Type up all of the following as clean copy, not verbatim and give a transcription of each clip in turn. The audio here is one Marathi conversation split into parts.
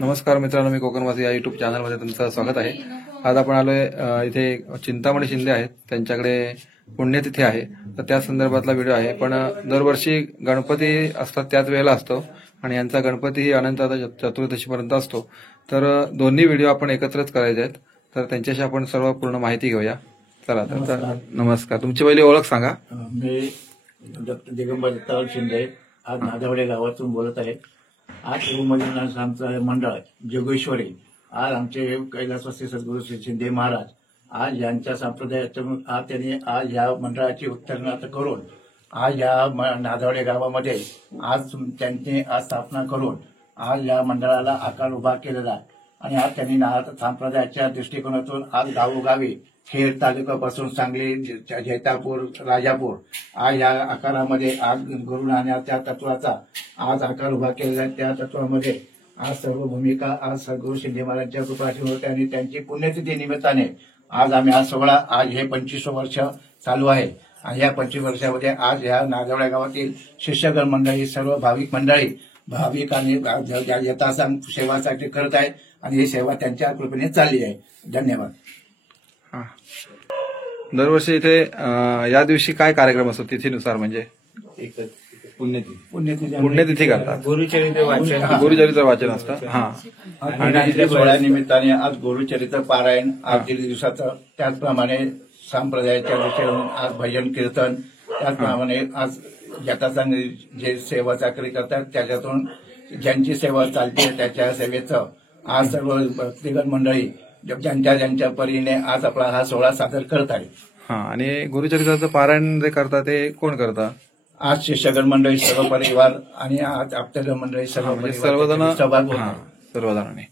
नमस्कार मित्रांनो, मी कोकणवासी या युट्यूब चॅनलमध्ये तुमचं स्वागत आहे. आज आपण आलोय इथे चिंतामणी शिंदे आहेत, त्यांच्याकडे पुण्यतिथी आहे, तर त्या संदर्भातला व्हिडिओ आहे. पण दरवर्षी गणपती असतात त्याच वेळेला असतो आणि यांचा गणपती ही अनंत चतुर्दशीपर्यंत असतो. तर दोन्ही व्हिडिओ आपण एकत्रच करायचे आहेत. तर त्यांच्याशी आपण सर्व पूर्ण माहिती घेऊया. चला तर नमस्कार. तुमची पहिली ओळख सांगा. मी दिगंबर दत्ताराव शिंदे आज नादावडे गावातून बोलत आहे. आज आमचं मंडळ जोगेश्वरी आज आमचे कैलासवासी सद्गुरू श्री शिंदे महाराज आज यांच्या संप्रदायातून आज त्यांनी आज या मंडळाची उत्तरणार्थ करून आज या नादावडे गावामध्ये आज त्यांनी आज स्थापना करून आज या मंडळाला आकार उभा केलेला आहे. आणि आज त्यांनी संप्रदायाच्या दृष्टिकोनातून आज गावोगावी खेड तालुक्यापासून सांगली, जैतापूर, राजापूर आज या आकारामध्ये आज गुरुनानकच्या तत्वाचा आज आकार उभा केलेला आहे. त्या तत्वामध्ये आज सर्व भूमिका आज सद्गुरू शिंदे महाराजांच्या कृपाशी होते आणि त्यांची पुण्यतिथी निमित्ताने आज आम्ही आज सोहळा आज हे 25 वर्ष चालू आहे. आणि या 25 वर्षामध्ये आज या नागावड्या गावातील शिष्यगण मंडळी सर्व भाविक मंडळी भाविकांनी यथासांग सेवासाठी करत आहेत आणि ही सेवा त्यांच्या कृपेने चालली आहे. धन्यवाद. दरवर्षी इथे या दिवशी काय कार्यक्रम असतो तिथीनुसार? म्हणजे पुण्यतिथी करतात, गुरुचरित्र वाचन असतं. आणि सोहळ्यानिमित्ताने आज गुरुचरित्र पारायण आज दीड दिवसाचं, त्याचप्रमाणे संप्रदायाच्या विषयावरून आज भजन कीर्तन, त्याचप्रमाणे आज यथासांग जे सेवा चाकरी करतात त्याच्यातून ज्यांची सेवा चालते त्याच्या सेवेचं आज सर्व भक्तिगण मंडळी ज्यांच्या परीने आज आपला हा सोहळा सादर करत आहे. आणि गुरुचरित्राचं पारायण जे करतात ते कोण करतात? आज शिष्यगण मंडळी सर्व परिवार आणि आज आप्तगण मंडळी सर्वजण सर्वजणांनी.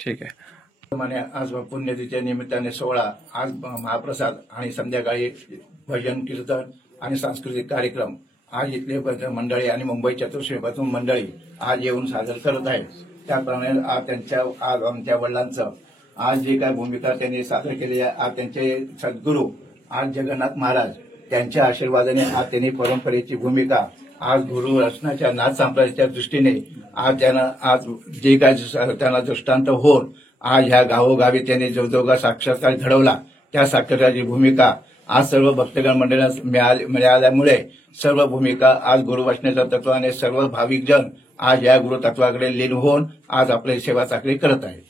ठीक आहे. आज पुण्यतिथीच्या निमित्ताने सोहळा आज महाप्रसाद आणि संध्याकाळी भजन कीर्तन आणि सांस्कृतिक कार्यक्रम आज इथले मंडळी आणि मुंबई चतुर्श्रीपासून मंडळी आज येऊन सादर करत आहेत. त्याप्रमाणे आज आमच्या वडिलांचं आज जे काय भूमिका त्यांनी सादर केली आहे, आज त्यांचे सद्गुरू आज जगन्नाथ महाराज त्यांच्या आशीर्वादाने आज त्यांनी परंपरेची भूमिका आज गुरु रचनाच्या नाथ संप्रदायाच्या दृष्टीने आज त्यांना आज जे काय त्यांना दृष्टांत होऊन आज ह्या गावोगावी त्यांनी जो साक्षात्कार घडवला त्या साक्षात्काराची भूमिका आज सर्व भक्तगण मंडळाला मिळाल्यामुळे सर्व भूमिका आज गुरुवचनाच्या तत्वाने सर्व भाविक जन आज या गुरु तत्वाकडे लीन होऊन आज आपली सेवा चाकरी करत आहेत.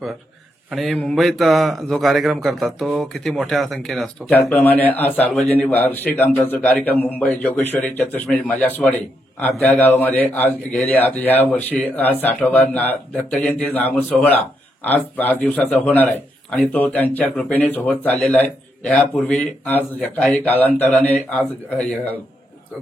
बरं. आणि मुंबईत जो कार्यक्रम करतात तो किती मोठ्या संख्येने असतो? त्याचप्रमाणे आज सार्वजनिक वार्षिक आमचा जो कार्यक्रम मुंबई जोगेश्वरी चतुष्मी माजासवाडी आज त्या गावामध्ये आज गेले आज या वर्षी आज 60वा दत्त जयंती नाम सोहळा आज 5 दिवसाचा होणार आहे आणि तो त्यांच्या कृपेनेच होत चाललेला आहे. यापूर्वी आज काही कालांतराने आज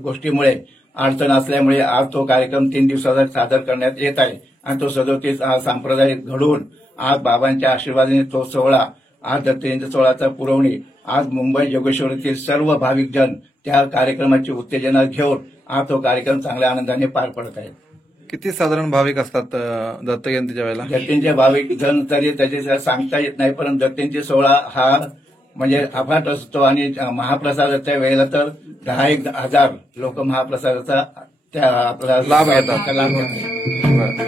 गोष्टीमुळे अडचण असल्यामुळे आज तो कार्यक्रम 3 दिवसाचा सादर करण्यात येत आहे आणि तो 37 आज संप्रदाय घडवून आज बाबांच्या आशीर्वादाने तो सोहळा आज दत्त जयंती सोहळ्याचा पुरवणी आज मुंबई जोगेश्वरीतील सर्व भाविक जन त्या कार्यक्रमाची उत्तेजना घेऊन आज तो कार्यक्रम चांगल्या आनंदाने पार पडत आहे. किती साधारण भाविक असतात दत्त जयंतीच्या वेळेला? दत्तींचे भाविक जन तरी त्याचे सांगता येत नाही, परंतु दत्तींची सोहळा हा म्हणजे अफाट असतो आणि महाप्रसादाच्या वेळेला तर 10,000 लोक महाप्रसादाचा त्या आपला लाभ घेतात.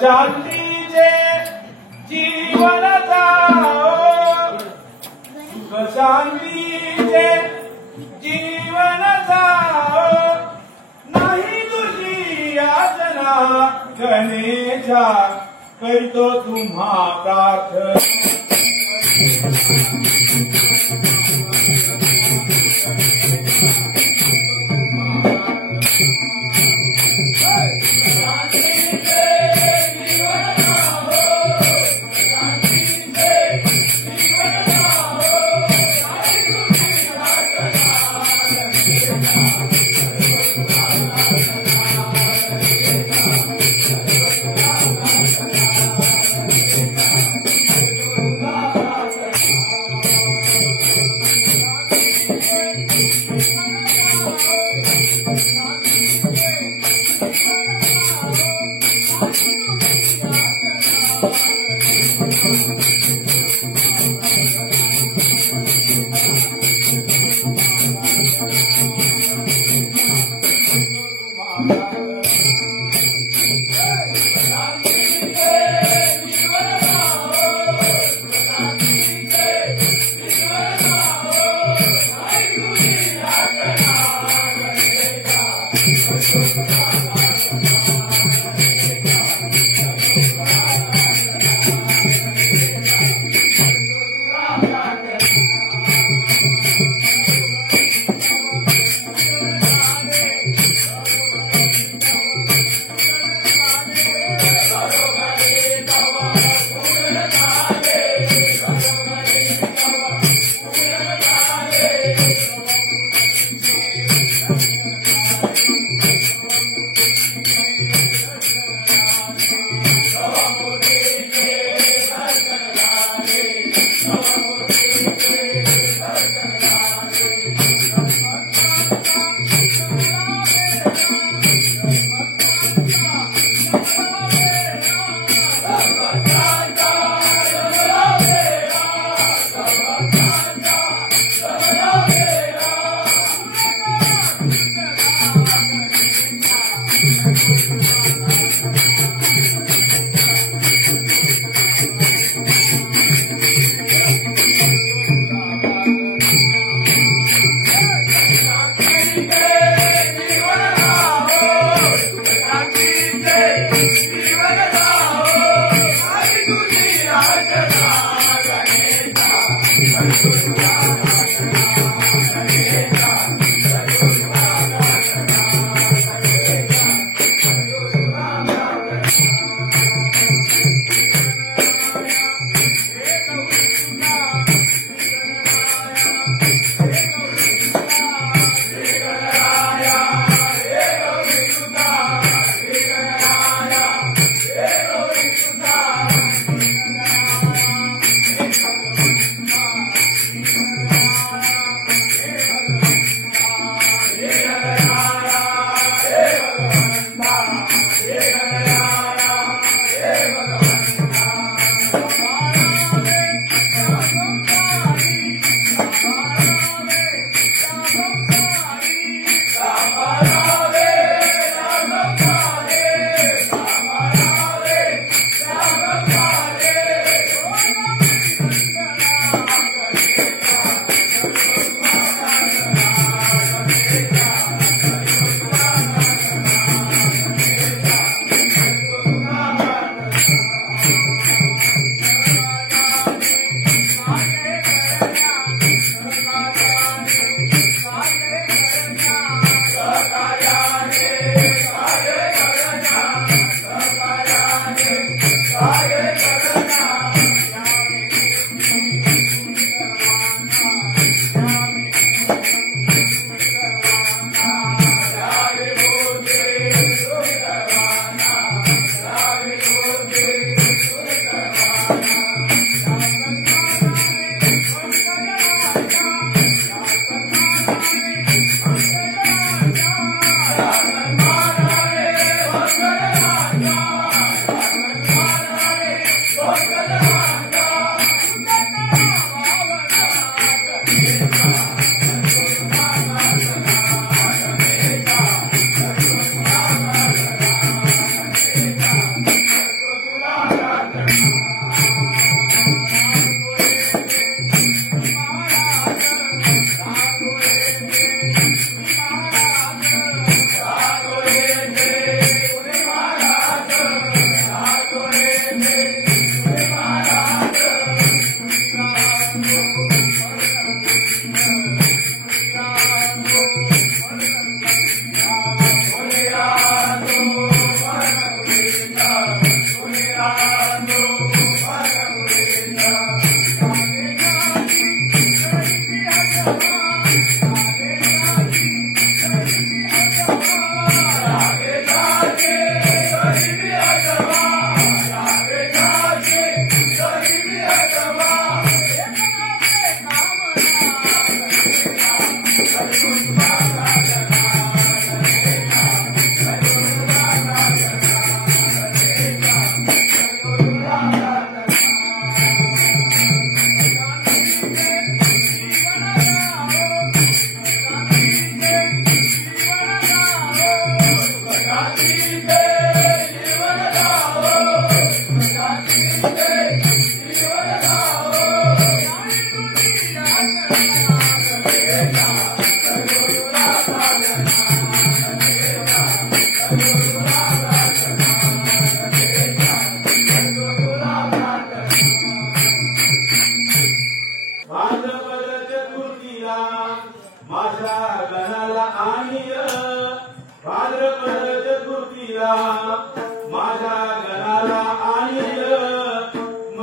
शांतीचे जीवन जाओ, सुख शांतीचे जीवन जाओ, नाही तुझी याचना गणेशा करतो तुम्हा प्रार्थना.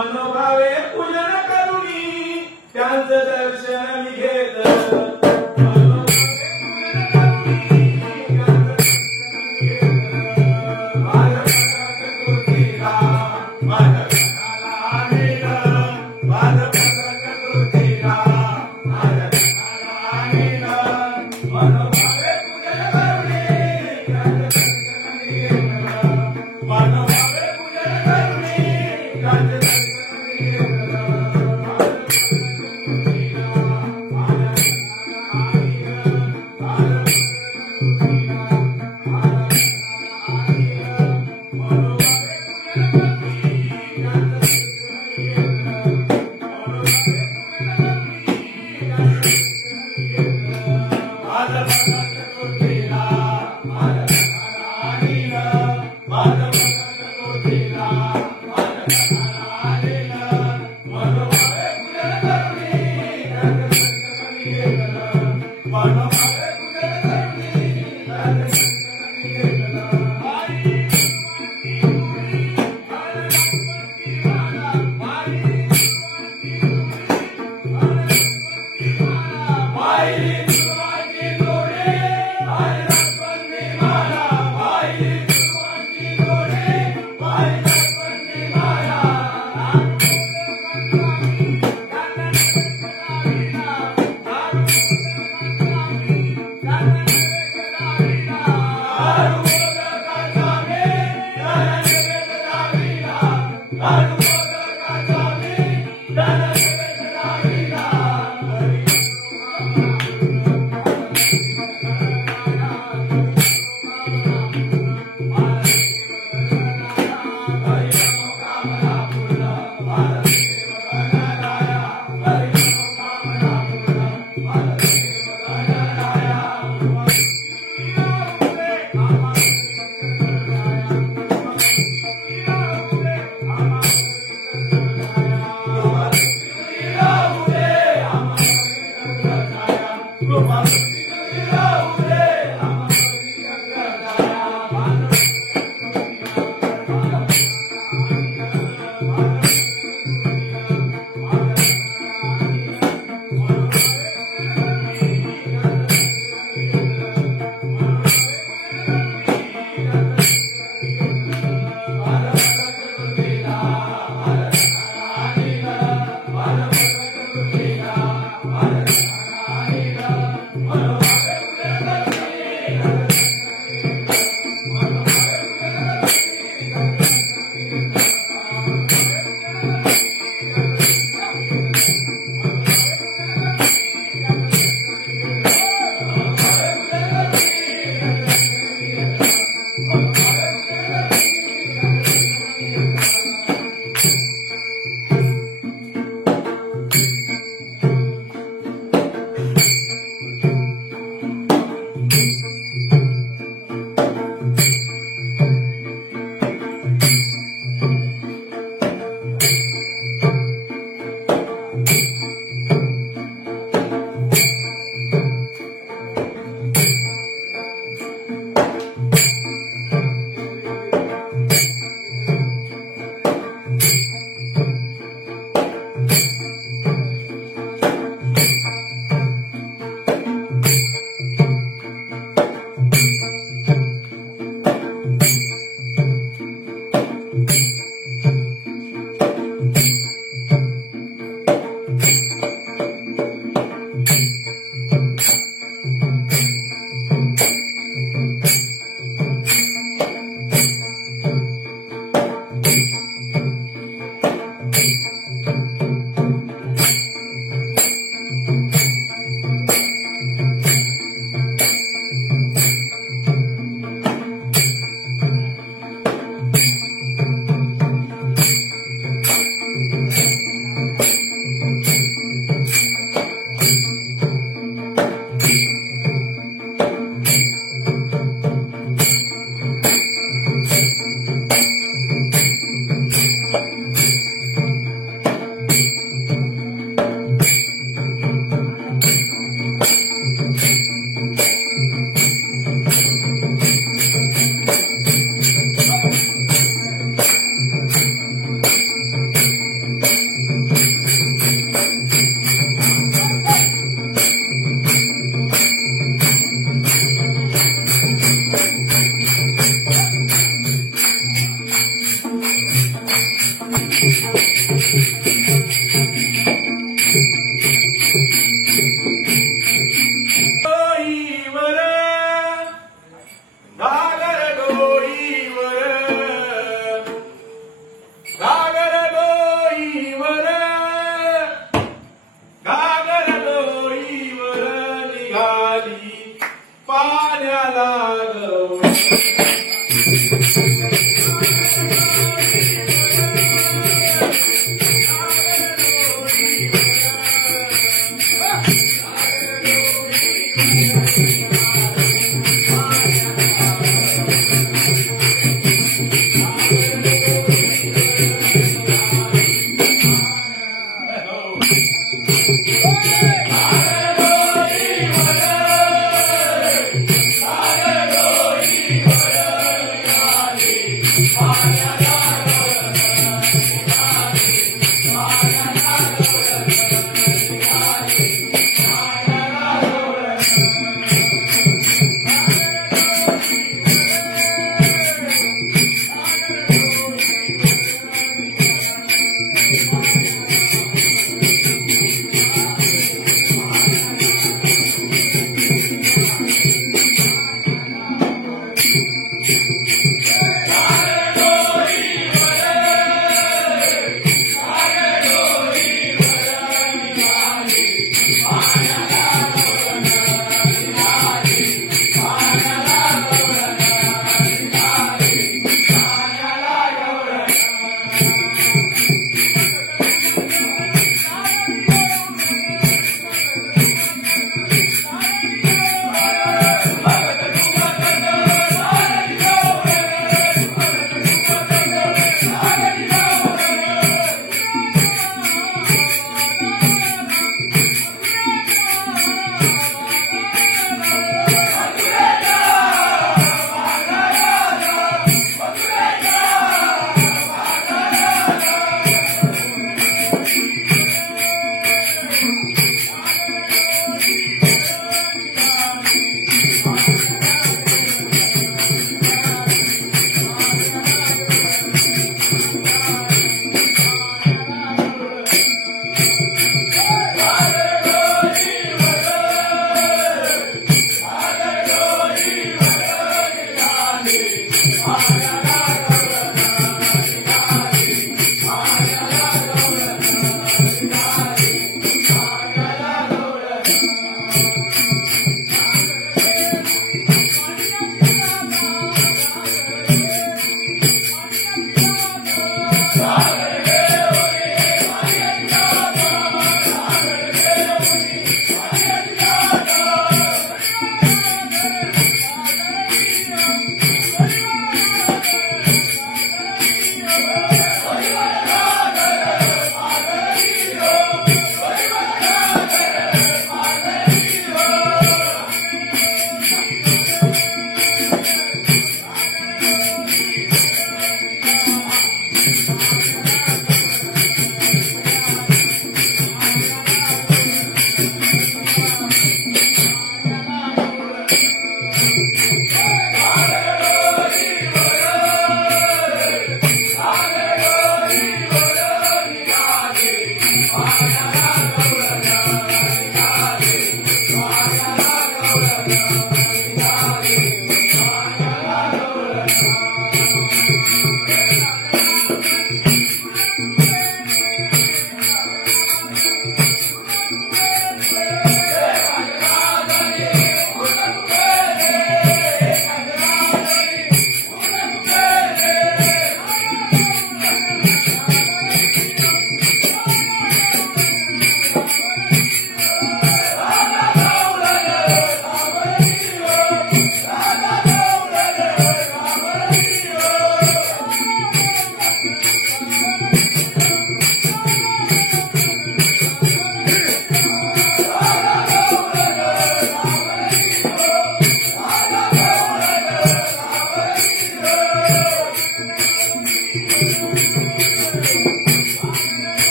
मनोभावे पूजन करुणी त्यांचं दर्शन मी घेतलं.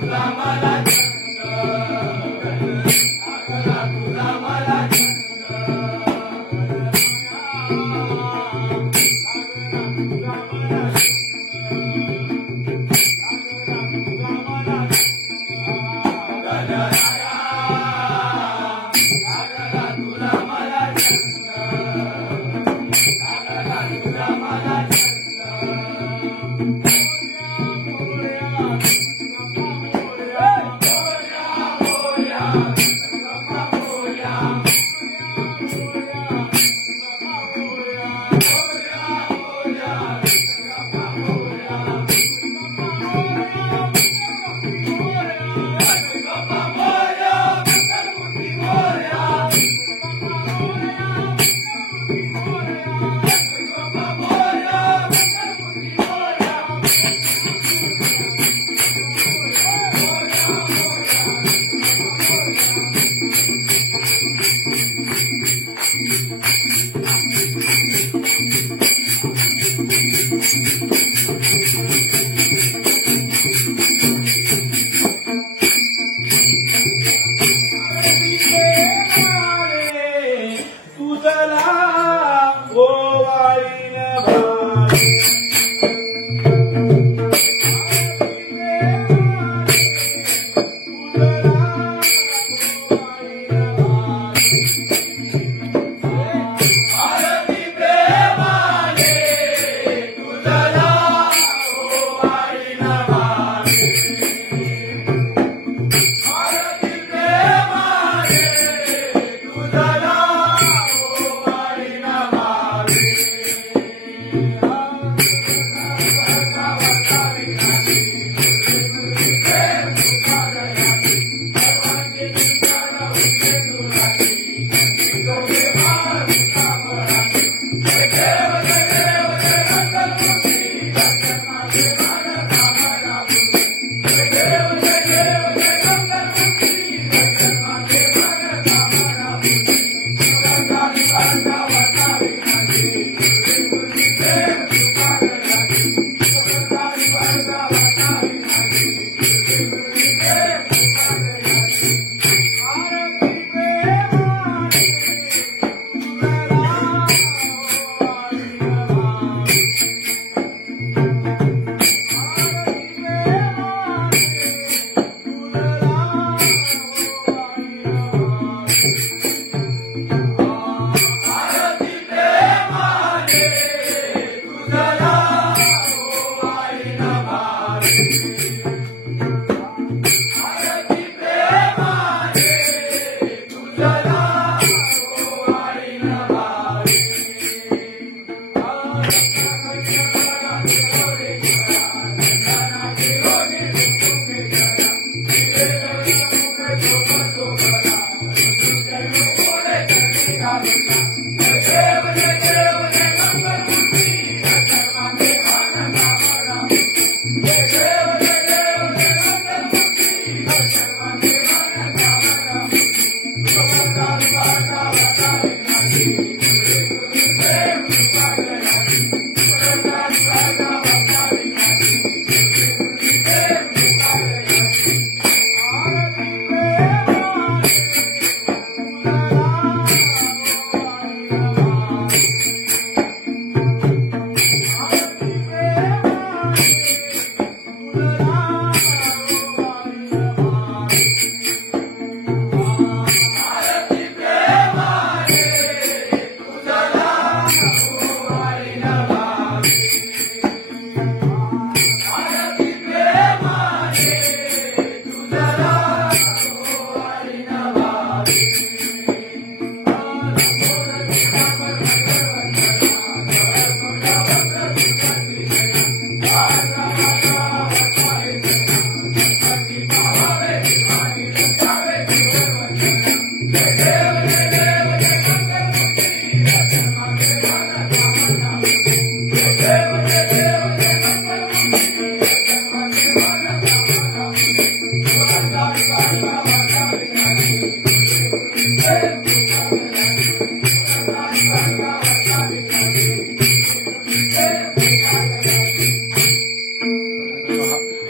तुला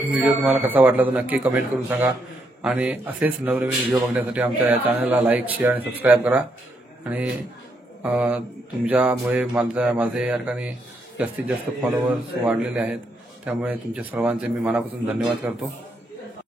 व्हिडिओ तुम्हाला कसा वाटला तर नक्की कमेंट करून सांगा आणि असेच नवनवीन व्हिडिओ बघण्यासाठी आमच्या या चॅनलला लाईक शेअर आणि सबस्क्राईब करा आणि तुमच्यामुळे माझे या ठिकाणी जास्तीत जास्त फॉलोअर्स वाढलेले आहेत त्यामुळे तुमच्या सर्वांचे मी मनापासून धन्यवाद करतो.